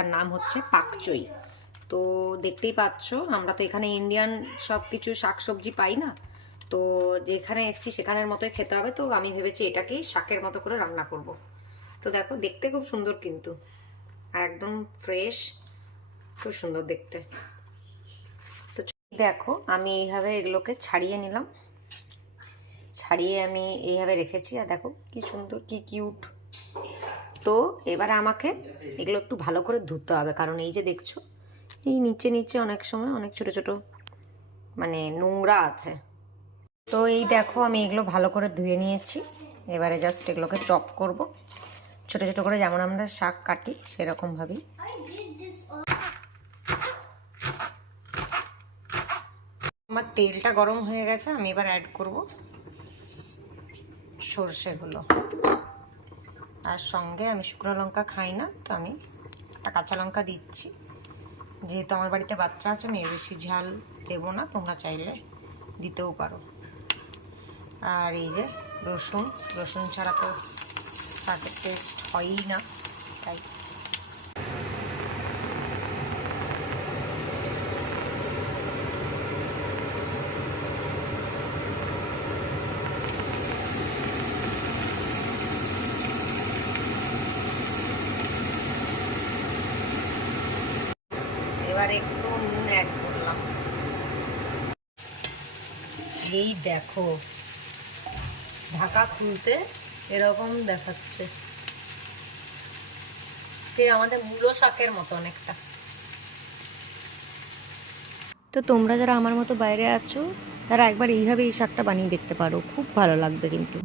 তার নাম হচ্ছে পাকচই। তো দেখতেই পাচ্ছ, আমরা তো এখানে ইন্ডিয়ান সব কিছু শাকসবজি পাই না? তো যেখানে এসছি সেখানের মতোই খেতে হবে, তো আমি ভেবেছি এটাকেই শাকের মতো করে রান্না করব। তো দেখো, দেখতে খুব সুন্দর কিন্তু, আর একদম ফ্রেশ খুব সুন্দর দেখতে। তো দেখো, আমি এইভাবে এগুলোকে ছাড়িয়ে নিলাম। ছাড়িয়ে আমি এইভাবে রেখেছি, আর দেখো কি সুন্দর, কি কিউট তো এবারে আমাকে এগুলো একটু ভালো করে ধুতে হবে, কারণ এই যে দেখছ, এই নিচে নিচে অনেক সময় অনেক ছোট ছোট মানে নোংরা আছে। তো এই দেখো, আমি এগুলো ভালো করে ধুয়ে নিয়েছি। এবারে জাস্ট এগুলোকে চপ করব। ছোট ছোট করে যেমন আমরা শাক কাটি সেরকমভাবেই আমার তেলটা গরম হয়ে গেছে, আমি এবার অ্যাড করব সর্ষেগুলো আর সঙ্গে আমি শুকনো লঙ্কা খাই না, তো আমি একটা কাঁচা লঙ্কা দিচ্ছি। যেহেতু আমার বাড়িতে বাচ্চা আছে, আমি বেশি ঝাল দেবো না, তোমরা চাইলে দিতেও পারো। আর এই যে রসুন রসুন ছাড়া তো শাকের টেস্ট হয়ই না, তাই এবার একটু নুন অ্যাড করলাম। এই দেখো, ঢাকা খুলতে এরকম দেখাচ্ছে। সে আমাদের মূলো শাকের মতো অনেকটা। তো তোমরা যারা আমার মতো বাইরে আছো, তারা একবার এইভাবে এই শাকটা বানিয়ে দেখতে পারো। খুব ভালো লাগবে কিন্তু।